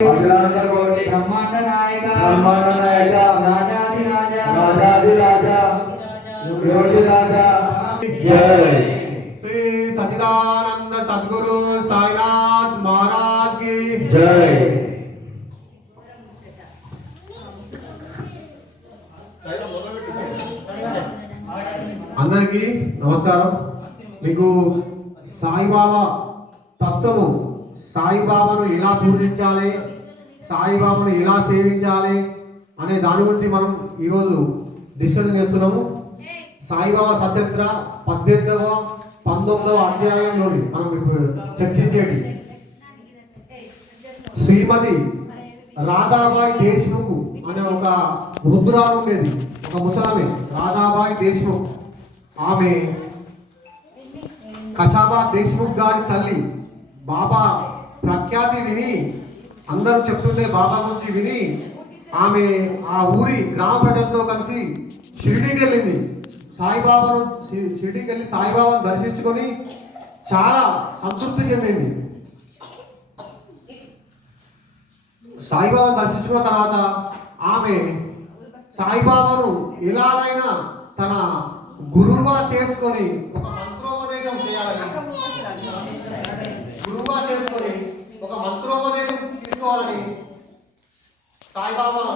ब्रह्मांड नायक राजाधिराजा योगिराजा जय। श्री सच्चिदानंद सद्गुरु साईनाथ महाराज की जय। అందరికీ నమస్కారం। మీకు సాయిబాబా తత్వము, సాయిబాబాను ఎలా పూజించాలి, సాయిబాబాను ఎలా సేవించాలి అనే దాని గురించి మనం ఈరోజు డిస్కషన్ చేస్తున్నాము। సాయిబాబా సచరిత్ర 18వ 19వ అధ్యాయంలోని మనం ఇప్పుడు చర్చించేది శ్రీమతి రాధాబాయి దేశ్ముఖ్ అనే ఒక వృద్ధురాలు ఉండేది, ఒక ముసలామె రాధాబాయి దేశ్ముఖ్। ఆమె కసాబా దేశ్ముఖ్ గారి తల్లి। బాబా ప్రఖ్యాతి విని, అందరూ చెప్తుంటే బాబా గురించి విని ఆమె ఆ ఊరి గ్రామ ప్రజలతో కలిసి షిరిడీకి వెళ్ళింది। షిరిడీకి వెళ్ళి సాయిబాబాను దర్శించుకొని చాలా సంతృప్తి చెందింది। సాయిబాబాను దర్శించుకున్న తర్వాత ఆమె సాయిబాబాను ఎలాగైనా తన గురువుగా చేసుకొని ఒక మంత్రోపదేశం చేయాలని, గురువుగా చేసుకొని ఒక మంత్రోపదేశం తీసుకోవాలని సాయిబాబా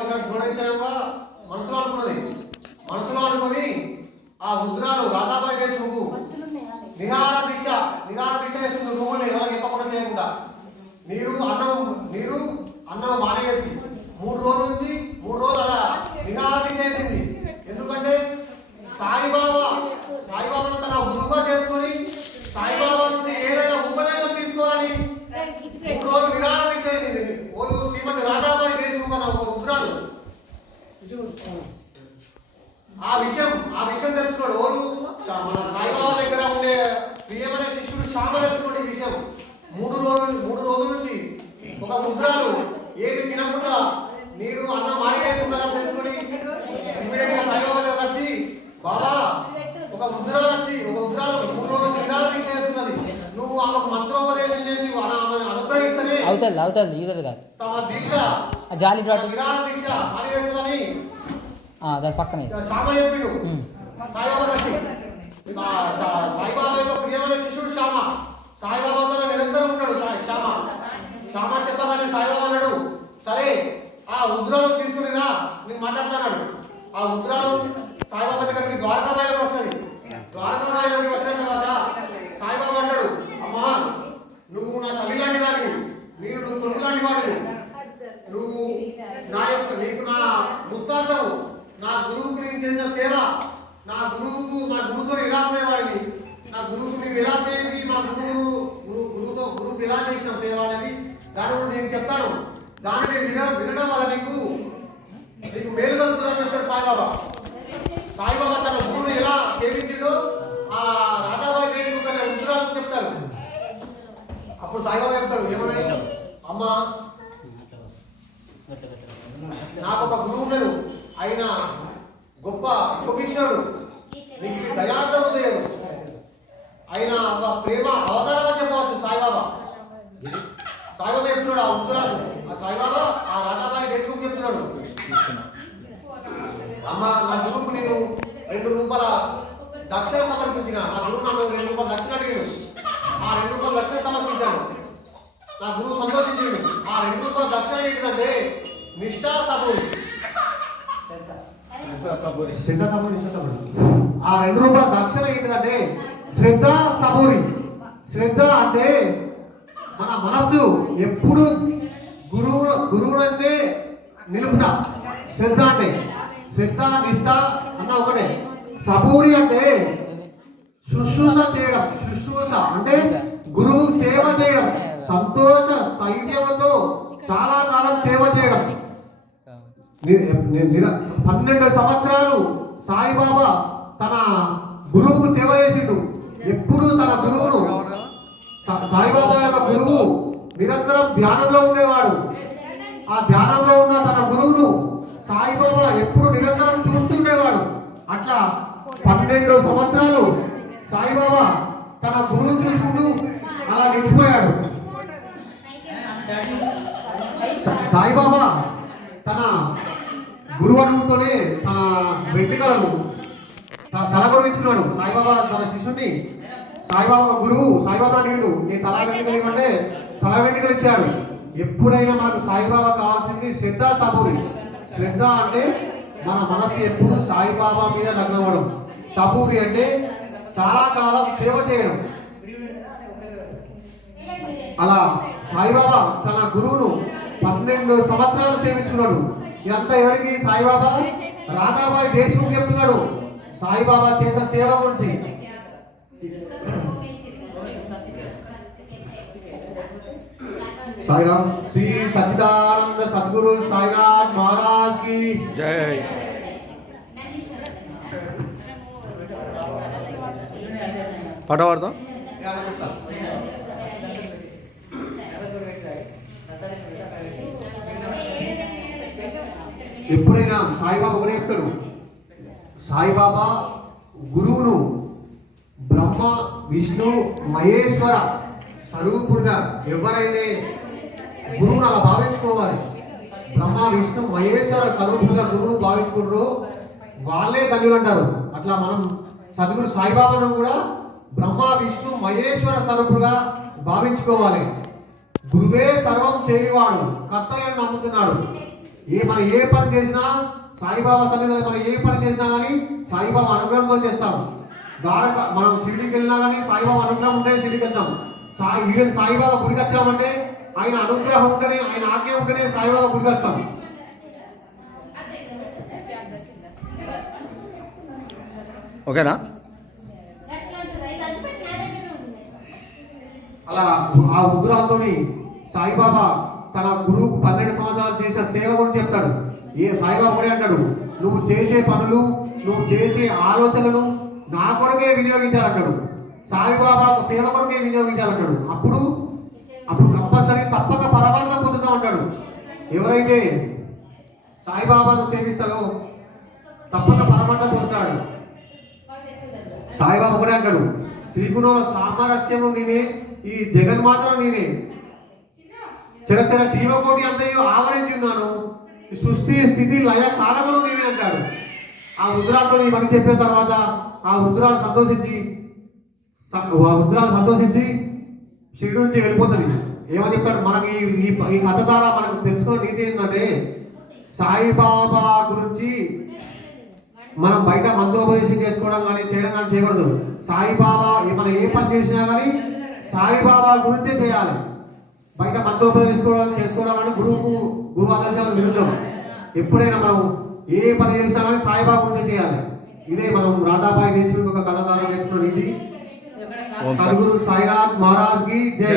దగ్గర దృఢనిశ్చయంగా మనసులో అనుకున్నది। మనసులో అనుకుని ఆ వృద్ధురాలు రాధాబాయి దేశ్ముఖ్ నిరాహార దీక్ష చేస్తుంది। నువ్వులే ఎవరికి చెప్పకుండా చేయకుండా నీరు అన్నం మానేసి 3 రోజుల నుంచి 3 రోజులు అలా నిరాహార దీక్ష చేసింది। ఎందుకంటే సాయిబాబాను తన గురువుగా చేసుకొని సాయిబాబా నుంచి ఏదైనా ఉపదేశం తీసుకోవాలని 3 రోజులు నిరాహార దీక్ష చేసింది। ఓలు శ్రీమతి రాధాబాయి దేశ్ముఖ్ అన్న ఒక వృద్ధురాలు ఆ విషయం తెలుసుకున్నాడు। ఓలు మన సాయిబాబా దగ్గర ఉండే ప్రియమైన శిష్యుడు శ్యామ తెలుసుకున్న ఈ విషయం। 3 రోజుల నుంచి ఒక వృద్ధురాలు ఏమి తినకుండా నీరు అన్నం మానేసి ఉండాలని తెలుసుకుని ఇమ్మీడియట్ గా సాయిబాబా దగ్గర వచ్చి, బాబా ఒక వృద్ధురాలు 3 రోజుల నుంచి నిరాహార దీక్ష చేస్తున్నది, నువ్వు ఆమెకు మంత్రోపదేశం చేసి ఆమెను అనుగ్రహిస్తేనే తమ దీక్ష నిరాహార దీక్ష మానేస్తుందని దాని పక్కనే శ్యామ చెప్పిండు। సాయిబాబా వచ్చి సాయిబాబా యొక్క ప్రియమైన శిష్యుడు శ్యామ సాయిబాబాతో నిరంతరం ఉంటాడు। శ్యామ చెప్పగానే సాయిబాబా అన్నాడు, సరే ఆ వృద్ధురాలు తీసుకుని రా, నేను మాట్లాడతాను। ఆ వృద్ధురాలు సాయిబాబా దగ్గరికి ద్వారకామాయిలోకి వస్తుంది। ద్వారకామాయిలోకి వచ్చిన తర్వాత సాయిబాబా అన్నాడు, అమ్మా నువ్వు నా తల్లి లాంటి దానివి, నువ్వు కొడుకు లాంటి వాడివి, నీకు నా ముత్తాంతము, నా గురువుకు నేను చేసిన సేవ, మా గురువుతో ఎలా ఉండేవాడిని, నా గురువుకు నేను ఎలా సేవి, మా గురువుకు ఎలా చేసిన సేవ అనేది దాని గురించి నేను చెప్తాను, దానిని వినడం వల్ల నీకు మేలు కలుగుతుందని చెప్పాడు సాయిబాబా। సాయిబాబా తన గురువుని ఎలా సేవించిండో ఆ రాధాబాయి దేశ్ముఖ్ అనే వృద్ధురాలకు చెప్తాడు। అప్పుడు సాయిబాబా చెప్తాడు ఏమని, అమ్మా నాకు ఒక గురువు ఉన్నాడు, ఆయన గొప్ప యోగీశ్వరుడు, నీకు దయార్థ హృదయుడు, ఆయన ఒక ప్రేమ అవతారం అని చెప్పవచ్చు సాయిబాబా చెప్తున్నాడు। ఆ వృద్ధురాలు ఆ సాయిబాబా ఆ రాధాబాయి దేశ్ముఖ్ చెప్తున్నాడు, అమ్మ నా గురువుకు నేను 2 రూపాయల దక్షిణ సమర్పించిన, నా గురువు నన్ను 2 రూపాయల దక్షిణ అడిగాడు, ఆ 2 రూపాయల దక్షిణ సమర్పించాను, నా గురువు సంతోషించాడు। ఆ 2 రూపాయల దక్షిణ ఏంటిదంటే నిష్ఠా సబూరి, ఆ 2 రూపాయల దక్షిణ ఏంటిదంటే శ్రద్ధ సబూరి। శ్రద్ధ అంటే మన మనస్సు ఎప్పుడు గురువునందే నిలుపుట, శ్రద్ధ అంటే శ్రద్ధ నిష్ఠ అన్న ఒకటే। సబూరి అంటే శుశ్రూష చేయడం, శుశ్రూష అంటే గురువు సేవ చేయడం, సంతోష స్థైర్యంతో చాలా కాలం సేవ చేయడం। 12 సంవత్సరాలు సాయిబాబా తన గురువుకు సేవ చేసిండు। ఎప్పుడు తన గురువును, సాయిబాబా యొక్క గురువు నిరంతరం ధ్యానంలో ఉండేవాడు, ఆ ధ్యానంలో ఉన్న తన గురువును సాయిబాబా ఎప్పుడు నిరంతరం చూస్తుండేవాడు। అట్లా 12 సంవత్సరాలు సాయిబాబా తన గురువును చూసుకుంటూ అలా నిలిచిపోయాడు। సాయిబాబా తన గురువనుతోనే తన వెంట్రుకలను తల గురించుకున్నాడు. సాయిబాబా తన శిష్యుని సాయిబాబా గురువు సాయిబాబా అడిగాడు, నీ తల వెంట్రుకలు ఇవ్వంటే తల వెంట్రుకలు ఇచ్చాడు. ఎప్పుడైనా మనకు సాయిబాబా కావాల్సింది శ్రద్ధ, సబూరి. శ్రద్ధ అంటే మన మనస్సు ఎప్పుడు సాయిబాబా మీద లగ్నమవడం. సబూరి అంటే చాలా కాలం సేవ చేయడం. అలా సాయిబాబా తన గురువును 12 సంవత్సరాలు సేవించుకున్నాడు. ఇదంతా ఎవరికి? సాయిబాబా రాధాబాయి దేశ్ముఖ్ చెప్తున్నాడు సాయిబాబా చేసిన సేవ గురించి. సాయిరామ్. శ్రీ సచ్చిదానంద సద్గురు సాయినాథ్ మహారాజ్ కి జై. పాట పాడతాం. ఎప్పుడైనా సాయిబాబా కూడా చెప్తాడు, సాయిబాబా గురువును బ్రహ్మ విష్ణు మహేశ్వర స్వరూపుడుగా ఎవరైనా గురువును అలా భావించుకోవాలి. బ్రహ్మ విష్ణు మహేశ్వర స్వరూపుడుగా గురువును భావించుకుంటారు, వాళ్ళే ధన్యులు అంటారు. అట్లా మనం సద్గురు సాయిబాబాను కూడా బ్రహ్మ విష్ణు మహేశ్వర స్వరూపుడుగా భావించుకోవాలి. గురువే సర్వం చేయువాడు కర్తవ్యం నమ్ముతున్నాడు. మనం ఏ పని చేసినా సాయిబాబా సన్నిధిలో మనం ఏ పని చేసినా కానీ సాయిబాబా అనుగ్రహంతో చేస్తాం. మనం షిరిడీకి వెళ్ళినా కానీ సాయిబాబా అనుగ్రహం ఉంటే షిరిడీకి వెళ్తాం. ఈవెన్ సాయిబాబా గుడికి వచ్చామంటే ఆయన అనుగ్రహం ఉంటేనే, ఆయన ఆజ్ఞ ఉంటేనే సాయిబాబా గుడికి వస్తాం. ఓకేనా? అలా ఆ ఉగ్రహంతో సాయిబాబా తన గురువుకు 12 సంవత్సరాలు చేసిన సేవ గురించి చెప్తాడు. సాయిబాబా కూడా అంటాడు, నువ్వు చేసే పనులు, నువ్వు చేసే ఆలోచనలను నా కొరకే వినియోగించాలంటాడు. సాయిబాబా సేవ కొరకే వినియోగించాలంటాడు. అప్పుడు కంపల్సరీ తప్పక పరమాత్మ పొందుతాం అంటాడు. ఎవరైతే సాయిబాబాను సేవిస్తారో తప్పక పరమాత్మ పొందుతాడు. సాయిబాబా కూడా అంటాడు, త్రిగుణాల సామరస్యము నేనే, ఈ జగన్మాతను నేనే, చరచర జీవకోటి అంతయు ఆవరించి ఉన్నాను, సృష్టి స్థితి లయ కారకులు నేనే అంటాడు. ఆ రుద్రాలతో ఇవన్నీ చెప్పిన తర్వాత ఆ రుద్రాలు సంతోషించి షిరిడి నుంచి వెళ్ళిపోతుంది. ఏమని చెప్తాడు? మనకి ఈ కథ ద్వారా మనకు తెలుసుకున్న నీతి ఏంటంటే, సాయిబాబా గురించి మనం బయట మంత్రోపదేశం చేసుకోవడం కానీ చేయడం కానీ చేయకూడదు. సాయిబాబా మనం ఏ పని చేసినా కానీ సాయిబాబా గురించే చేయాలి. బయట మంత్రోపదేశం చేసుకోవడం అని గురువు ఆదేశాలకు విరుద్ధం. ఎప్పుడైనా మనం ఏ పని చేసినా కానీ సాయిబాబా గురించే చేయాలి. ఇదే మనం రాధాబాయి దేశ్ముఖ్ ఒక కథ ద్వారా నేర్చుకున్న నీతి. సద్గురు సాయినాథ్ మహారాజ్ కి జై.